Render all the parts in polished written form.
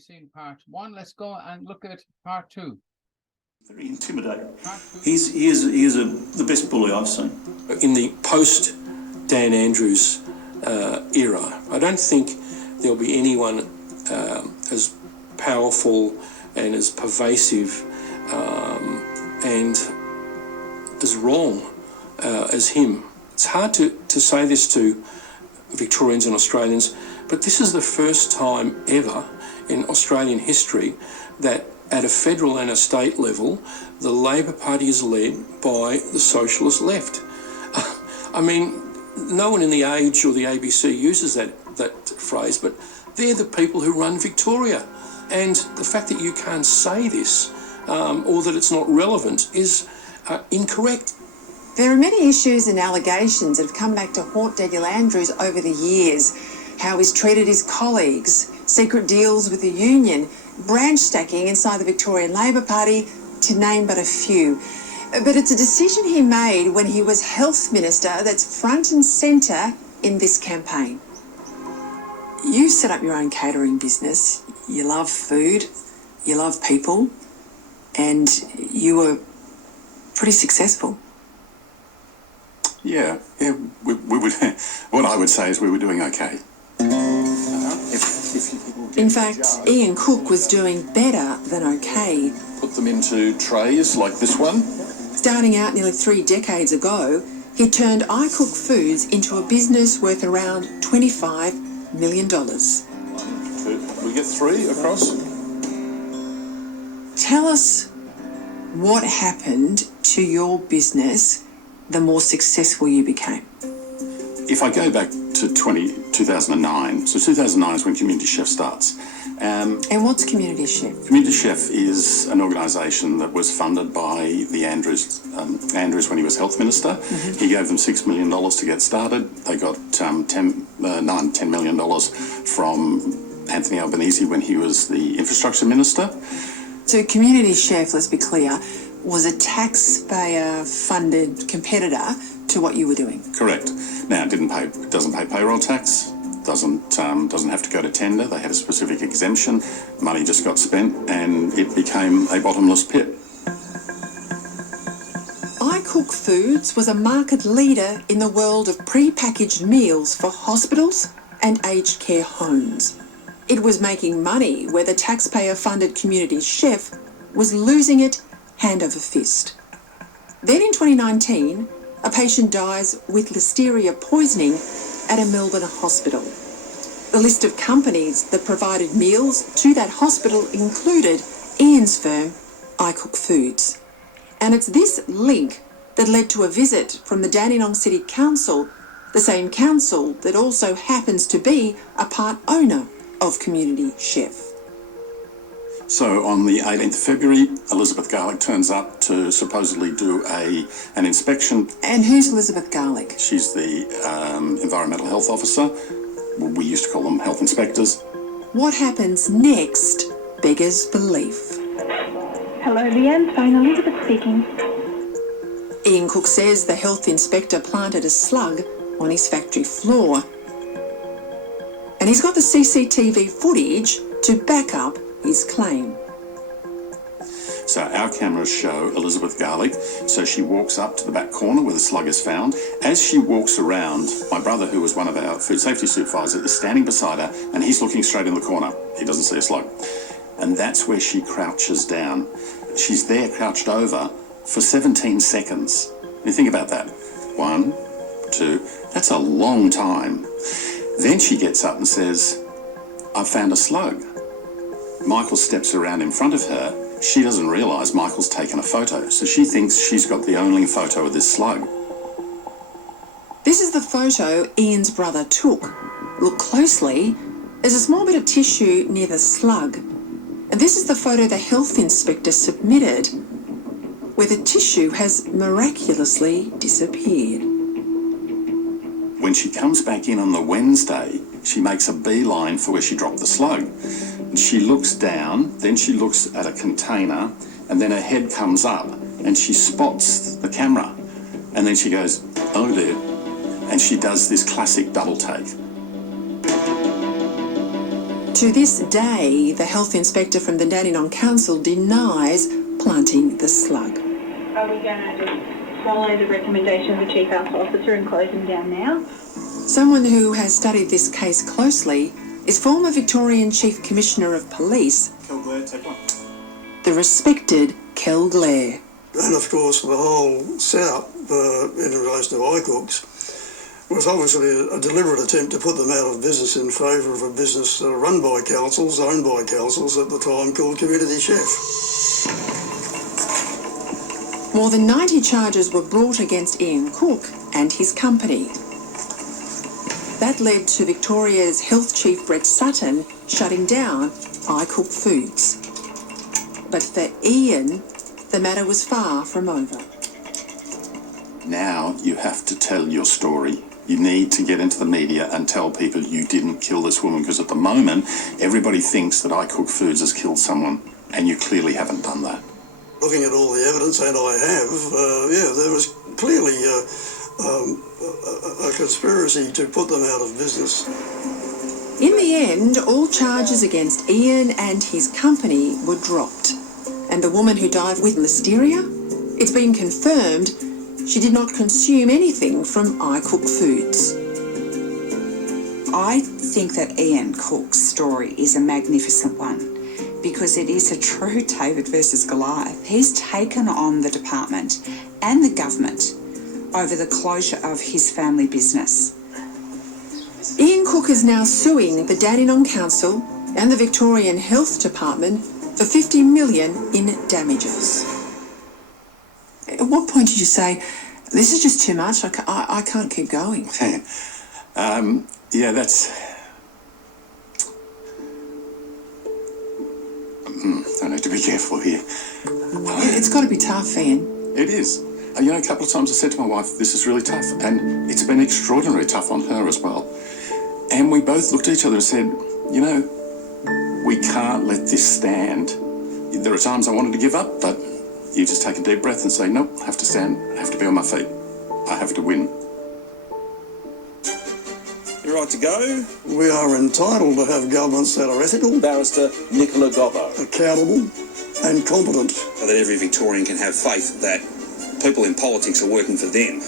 seen part one. Let's go and look at part two. Very intimidating. He is the best bully I've seen. In the post Dan Andrews era, I don't think there'll be anyone as powerful and as pervasive and as wrong as him. It's hard to say this to Victorians and Australians, but this is the first time ever in Australian history that at a federal and a state level, the Labor Party is led by the socialist left. I mean, no one in The Age or the ABC uses that phrase, but they're the people who run Victoria. And the fact that you can't say this or that it's not relevant is incorrect. There are many issues and allegations that have come back to haunt Daniel Andrews over the years. How he's treated his colleagues, secret deals with the union, branch stacking inside the Victorian Labor Party, to name but a few. But it's a decision he made when he was Health Minister that's front and centre in this campaign. You set up your own catering business. You love food, you love people, and you were pretty successful. Yeah, we would. What I would say is we were doing okay. In fact, Ian Cook was doing better than okay. Put them into trays like this one. Starting out nearly 3 decades ago, he turned iCook Foods into a business worth around $25 million. We get 3 across. Tell us what happened to your business the more successful you became. If I go back to 2009, so 2009 is when Community Chef starts. And what's Community Chef? Community Chef is an organisation that was funded by the Andrews when he was Health Minister. Mm-hmm. He gave them $6 million to get started. They got $10 million from Anthony Albanese when he was the Infrastructure Minister. So Community Chef, let's be clear, was a taxpayer-funded competitor to what you were doing. Correct. Now, it doesn't pay payroll tax, doesn't have to go to tender. They had a specific exemption. Money just got spent, and it became a bottomless pit. iCook Foods was a market leader in the world of pre-packaged meals for hospitals and aged care homes. It was making money where the taxpayer-funded Community Chef was losing it hand over fist. Then in 2019, a patient dies with listeria poisoning at a Melbourne hospital. The list of companies that provided meals to that hospital included Ian's firm, iCook Foods. And it's this link that led to a visit from the Dandenong City Council, the same council that also happens to be a part owner of Community Chef. So on the 18th of February, Elizabeth Garlick turns up to supposedly do an inspection. And who's Elizabeth Garlick? She's the Environmental Health Officer. We used to call them health inspectors. What happens next beggars belief. Hello, Leanne's phone. Elizabeth speaking. Ian Cook says the health inspector planted a slug on his factory floor. And he's got the CCTV footage to back up his claim. So our cameras show Elizabeth Garlick. So she walks up to the back corner where the slug is found. As she walks around, my brother, who was one of our food safety supervisors, is standing beside her, and he's looking straight in the corner. He doesn't see a slug. And that's where she crouches down. She's there crouched over for 17 seconds. You think about that. 1, 2, that's a long time. Then she gets up and says, "I've found a slug." Michael steps around in front of her. She doesn't realise Michael's taken a photo, so she thinks she's got the only photo of this slug. This is the photo Ian's brother took. Look closely. There's a small bit of tissue near the slug. And this is the photo the health inspector submitted, where the tissue has miraculously disappeared. When she comes back in on the Wednesday, she makes a beeline for where she dropped the slug. She looks down, then she looks at a container, and then her head comes up and she spots the camera. And then she goes, "Oh dear," and she does this classic double take. To this day, the health inspector from the Dandenong Council denies planting the slug. Are we going to just follow the recommendation of the Chief Health Officer and close them down now? Someone who has studied this case closely is former Victorian Chief Commissioner of Police, the respected Kel Glare. And of course the whole setup in relation to iCooks was obviously a deliberate attempt to put them out of business in favour of a business run by councils, owned by councils at the time, called Community Chef. More than 90 charges were brought against Ian Cook and his company. That led to Victoria's Health Chief Brett Sutton shutting down iCook Foods. But for Ian, the matter was far from over. Now you have to tell your story. You need to get into the media and tell people you didn't kill this woman, because at the moment everybody thinks that iCook Foods has killed someone, and you clearly haven't done that. Looking at all the evidence, and I have, there was clearly a conspiracy to put them out of business. In the end, all charges against Ian and his company were dropped. And the woman who died with listeria? It's been confirmed she did not consume anything from iCook Foods. I think that Ian Cook's story is a magnificent one because it is a true David versus Goliath. He's taken on the department and the government over the closure of his family business. Ian Cook is now suing the Dandenong Council and the Victorian Health Department for $50 million in damages. At what point did you say, this is just too much, I can't keep going? Yeah, that's... I need to be careful here. It's got to be tough, Ian. It is. You know, a couple of times I said to my wife, this is really tough, and it's been extraordinarily tough on her as well. And we both looked at each other and said, you know, we can't let this stand. There are times I wanted to give up, but you just take a deep breath and say, nope, I have to stand, I have to be on my feet, I have to win. You right to go? We are entitled to have governments that are ethical, Barrister Nicola Gobbo. accountable and competent. So that every Victorian can have faith that people in politics are working for them.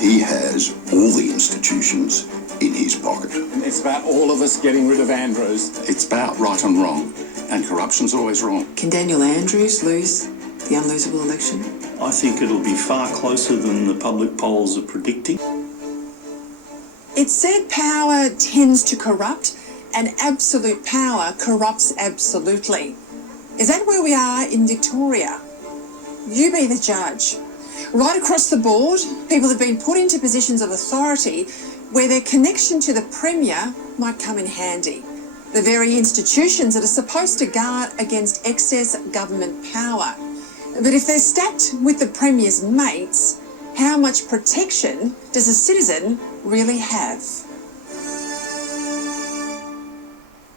He has all the institutions in his pocket. It's about all of us getting rid of Andrews. It's about right and wrong, and corruption's always wrong. Can Daniel Andrews lose the unlosable election? I think it'll be far closer than the public polls are predicting. It's said power tends to corrupt, and absolute power corrupts absolutely. Is that where we are in Victoria? You be the judge. Right across the board, people have been put into positions of authority where their connection to the Premier might come in handy. The very institutions that are supposed to guard against excess government power. But if they're stacked with the Premier's mates, how much protection does a citizen really have?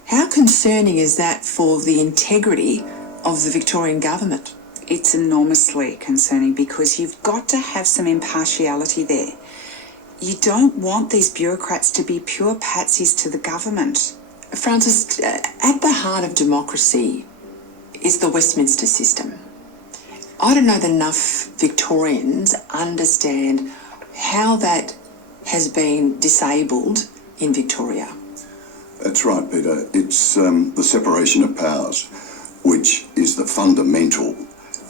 How concerning is that for the integrity of the Victorian government? It's enormously concerning because you've got to have some impartiality there. You don't want these bureaucrats to be pure patsies to the government. Francis, at the heart of democracy is the Westminster system. I don't know that enough Victorians understand how that has been disabled in Victoria. That's right, Peter. It's the separation of powers, which is the fundamental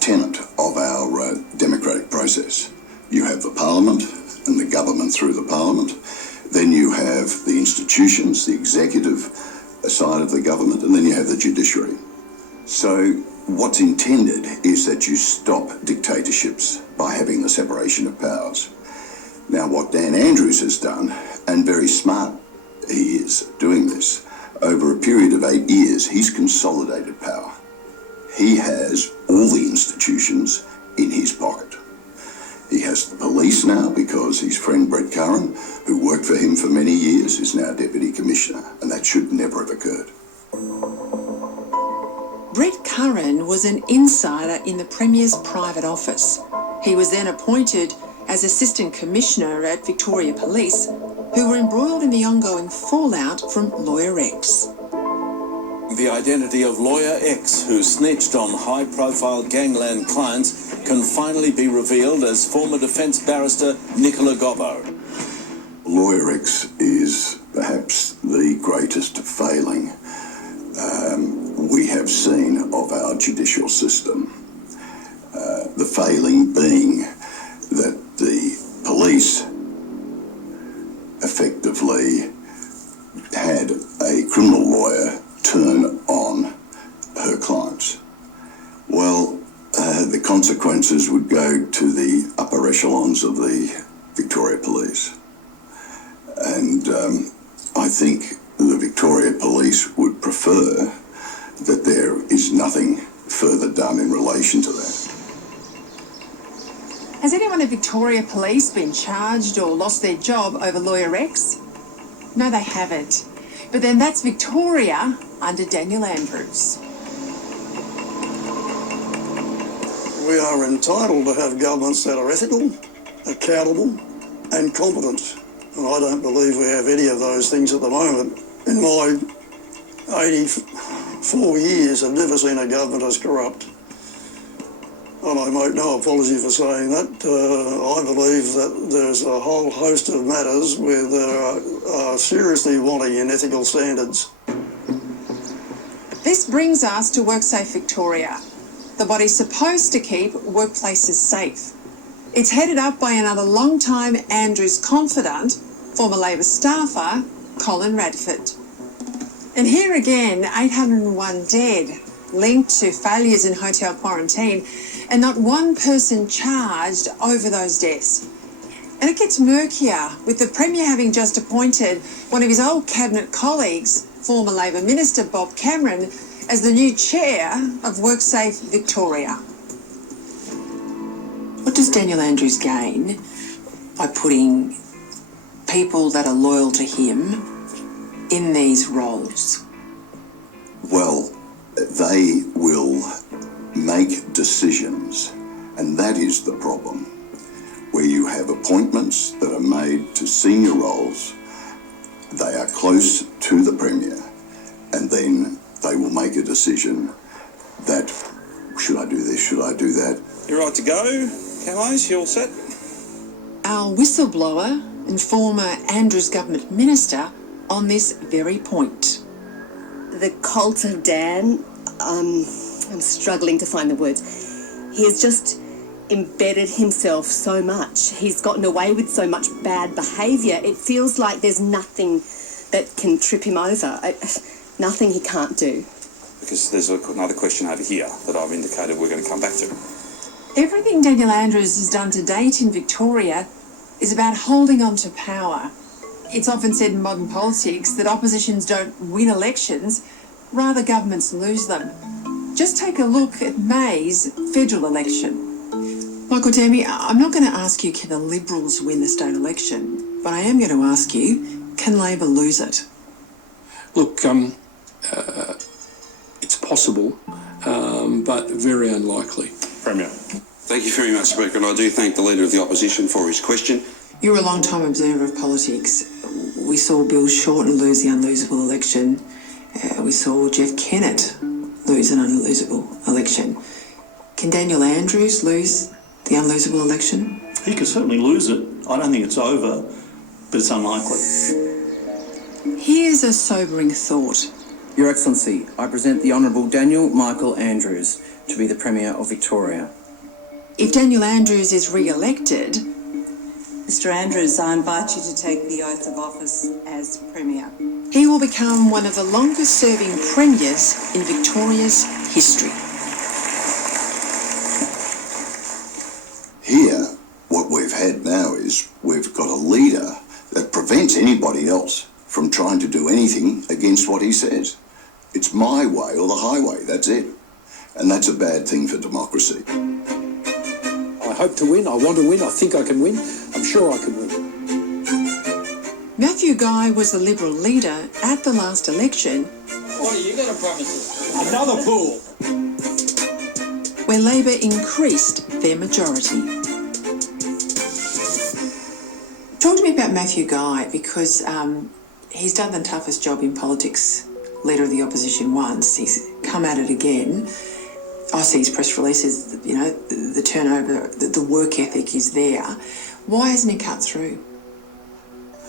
tenet of our democratic process. You have the Parliament and the government through the Parliament. Then you have the institutions, the executive side of the government, and then you have the judiciary. So what's intended is that you stop dictatorships by having the separation of powers. Now, what Dan Andrews has done, and very smart he is doing this, over a period of 8 years, he's consolidated power. He has all the institutions in his pocket. He has the police now because his friend Brett Curran, who worked for him for many years, is now Deputy Commissioner, and that should never have occurred. Brett Curran was an insider in the Premier's private office. He was then appointed as Assistant Commissioner at Victoria Police, who were embroiled in the ongoing fallout from Lawyer X. The identity of lawyer X, who snitched on high-profile gangland clients, can finally be revealed as former defence barrister Nicola Gobbo. Lawyer X is perhaps the greatest failing we have seen of our judicial system. The failing being that the police effectively had a criminal lawyer turn on her clients. Well, the consequences would go to the upper echelons of the Victoria Police. And I think the Victoria Police would prefer that there is nothing further done in relation to that. Has anyone at Victoria Police been charged or lost their job over Lawyer X? No, they haven't. But then that's Victoria under Daniel Andrews. We are entitled to have governments that are ethical, accountable and competent. And I don't believe we have any of those things at the moment. In my 84 years, I've never seen a government as corrupt. And I make no apology for saying that. I believe that there's a whole host of matters where they are seriously wanting in ethical standards. This brings us to WorkSafe Victoria, the body supposed to keep workplaces safe. It's headed up by another long-time Andrews confidant, former Labor staffer, Colin Radford. And here again, 801 dead, linked to failures in hotel quarantine, and not one person charged over those deaths. And it gets murkier, with the Premier having just appointed one of his old Cabinet colleagues, former Labor Minister Bob Cameron, as the new chair of WorkSafe Victoria. What does Daniel Andrews gain by putting people that are loyal to him in these roles? Well, they will make decisions, and that is the problem, where you have appointments that are made to senior roles, they are close to the Premier, and then they will make a decision that, should I do this, should I do that? You're right to go, Camos, you all set? Our whistleblower and former Andrews government minister on this very point. The cult of Dan, I'm struggling to find the words. He has just embedded himself so much. He's gotten away with so much bad behaviour. It feels like there's nothing that can trip him over. Nothing he can't do. Because there's another question over here that I've indicated we're going to come back to. Everything Daniel Andrews has done to date in Victoria is about holding on to power. It's often said in modern politics that oppositions don't win elections, rather governments lose them. Just take a look at May's federal election. Michael Tammy, I'm not going to ask you can the Liberals win the state election, but I am going to ask you, can Labor lose it? Look, it's possible, but very unlikely. Premier. Thank you very much, Speaker, and I do thank the Leader of the Opposition for his question. You're a long-time observer of politics. We saw Bill Shorten lose the unlosable election. We saw Jeff Kennett lose an unlosable election. Can Daniel Andrews lose the unlosable election? He could certainly lose it. I don't think it's over, but it's unlikely. Here's a sobering thought. Your Excellency, I present the Honourable Daniel Michael Andrews to be the Premier of Victoria. If Daniel Andrews is re-elected... Mr Andrews, I invite you to take the oath of office as Premier. He will become one of the longest-serving premiers in Victoria's history. Here, what we've had now is we've got a leader that prevents anybody else from trying to do anything against what he says. It's my way or the highway, that's it. And that's a bad thing for democracy. I hope to win, I want to win, I think I can win, I'm sure I can win. Matthew Guy was the Liberal leader at the last election. What are you going to promise us? Another pool. Where Labor increased their majority. Talk to me about Matthew Guy, because he's done the toughest job in politics leader of the opposition once. He's come at it again. I see his press releases, you know, the turnover, the work ethic is there. Why hasn't he cut through?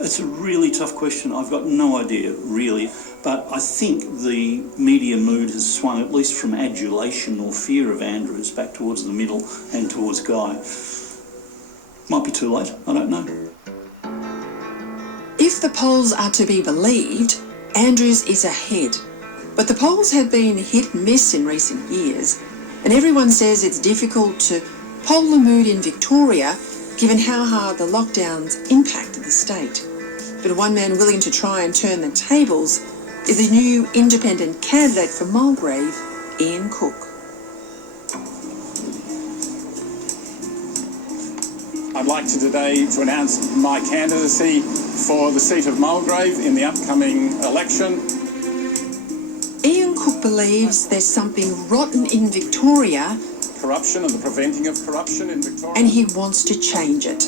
It's a really tough question. I've got no idea, really. But I think the media mood has swung, at least from adulation or fear of Andrews, back towards the middle and towards Guy. Might be too late. I don't know. If the polls are to be believed, Andrews is ahead. But the polls have been hit and miss in recent years, and everyone says it's difficult to poll the mood in Victoria given how hard the lockdowns impacted the state. But one man willing to try and turn the tables is the new independent candidate for Mulgrave, Ian Cook. I'd like today to announce my candidacy for the seat of Mulgrave in the upcoming election. Ian Cook believes there's something rotten in Victoria, Corruption and the preventing of corruption in Victoria. And he wants to change it.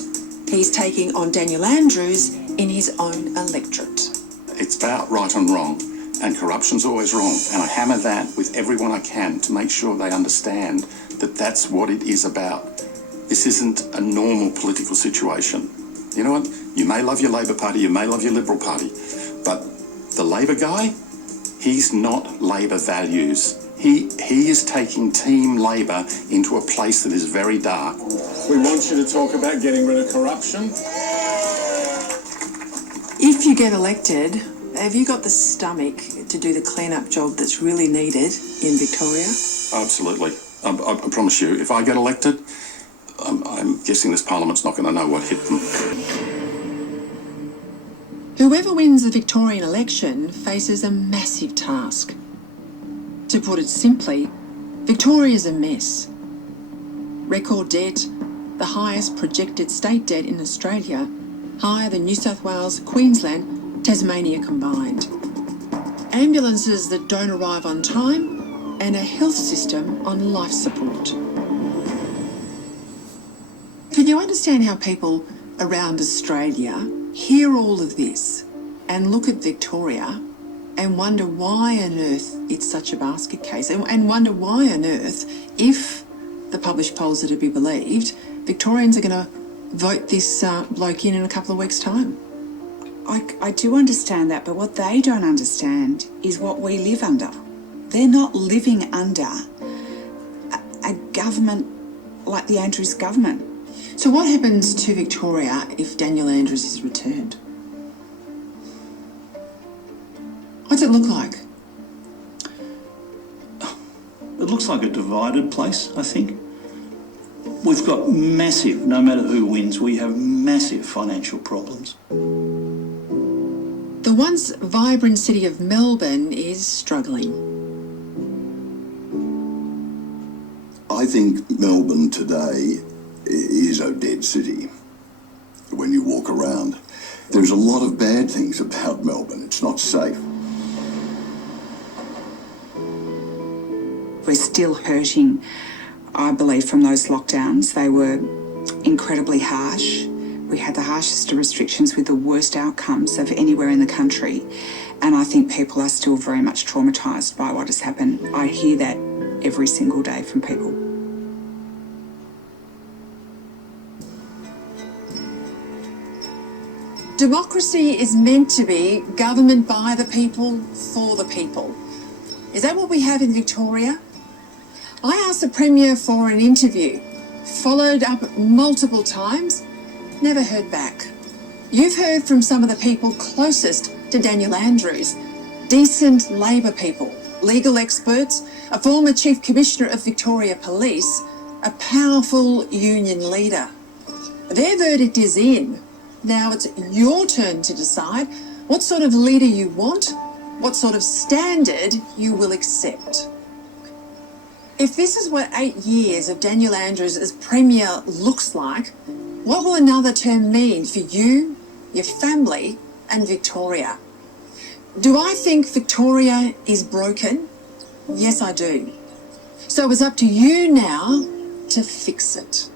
He's taking on Daniel Andrews in his own electorate. It's about right and wrong, and corruption's always wrong. And I hammer that with everyone I can to make sure they understand that that's what it is about. This isn't a normal political situation. You know what? You may love your Labor Party, you may love your Liberal Party, but the Labor guy, he's not Labor values. He is taking Team Labor into a place that is very dark. We want you to talk about getting rid of corruption. If you get elected, have you got the stomach to do the clean-up job that's really needed in Victoria? Absolutely. I promise you, if I get elected, I'm guessing this Parliament's not going to know what hit them. Whoever wins the Victorian election faces a massive task. To put it simply, Victoria's a mess. Record debt, the highest projected state debt in Australia, higher than New South Wales, Queensland, Tasmania combined. Ambulances that don't arrive on time, and a health system on life support. Can you understand how people around Australia hear all of this and look at Victoria and wonder why on earth it's such a basket case, and wonder why on earth, if the published polls are to be believed, Victorians are going to vote this bloke in a couple of weeks' time? I do understand that, but what they don't understand is what we live under. They're not living under a government like the Andrews government. So what happens to Victoria if Daniel Andrews is returned? What's it look like? It looks like a divided place, I think. We've got massive, no matter who wins, we have massive financial problems. The once vibrant city of Melbourne is struggling. I think Melbourne today is a dead city. When you walk around, there's a lot of bad things about Melbourne. It's not safe. We're still hurting, I believe, from those lockdowns. They were incredibly harsh. We had the harshest restrictions with the worst outcomes of anywhere in the country. And I think people are still very much traumatised by what has happened. I hear that every single day from people. Democracy is meant to be government by the people, for the people. Is that what we have in Victoria? I asked the Premier for an interview, followed up multiple times, never heard back. You've heard from some of the people closest to Daniel Andrews, decent Labor people, legal experts, a former Chief Commissioner of Victoria Police, a powerful union leader. Their verdict is in. Now it's your turn to decide what sort of leader you want, what sort of standard you will accept. If this is what 8 years of Daniel Andrews as Premier looks like, what will another term mean for you, your family and Victoria? Do I think Victoria is broken? Yes, I do. So it's up to you now to fix it.